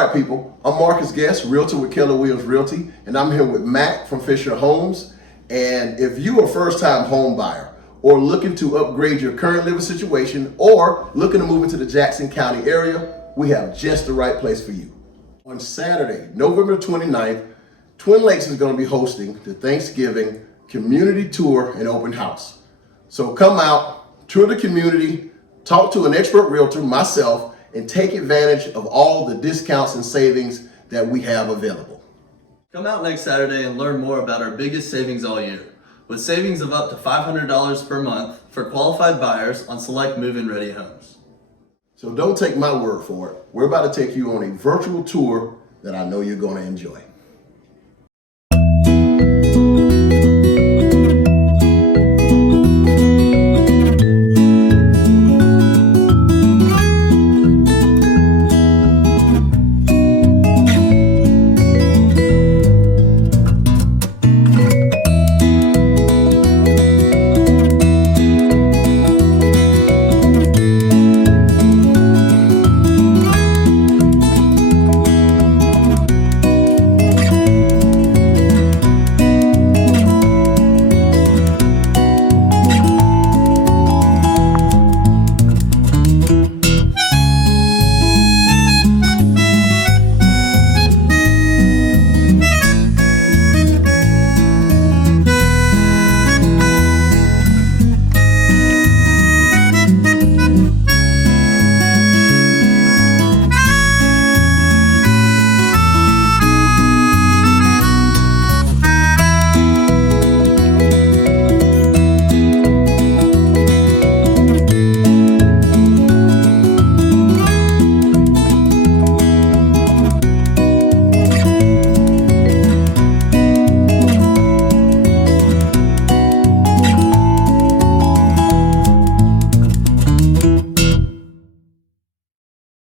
All right, people, I'm Marcus Guest, Realtor with Keller Williams Realty, and I'm here with Mac from Fisher Homes. And if you're a first-time home buyer or looking to upgrade your current living situation or looking to move into the Jackson County area, we have just the right place for you. On Saturday, November 29th, Twin Lakes is going to be hosting the Thanksgiving Community Tour and Open House. So come out, tour the community, talk to an expert realtor, myself, and take advantage of all the discounts and savings that we have available. Come out next Saturday and learn more about our biggest savings all year, with savings of up to $500 per month for qualified buyers on select move-in ready homes. So don't take my word for it. We're about to take you on a virtual tour that I know you're going to enjoy.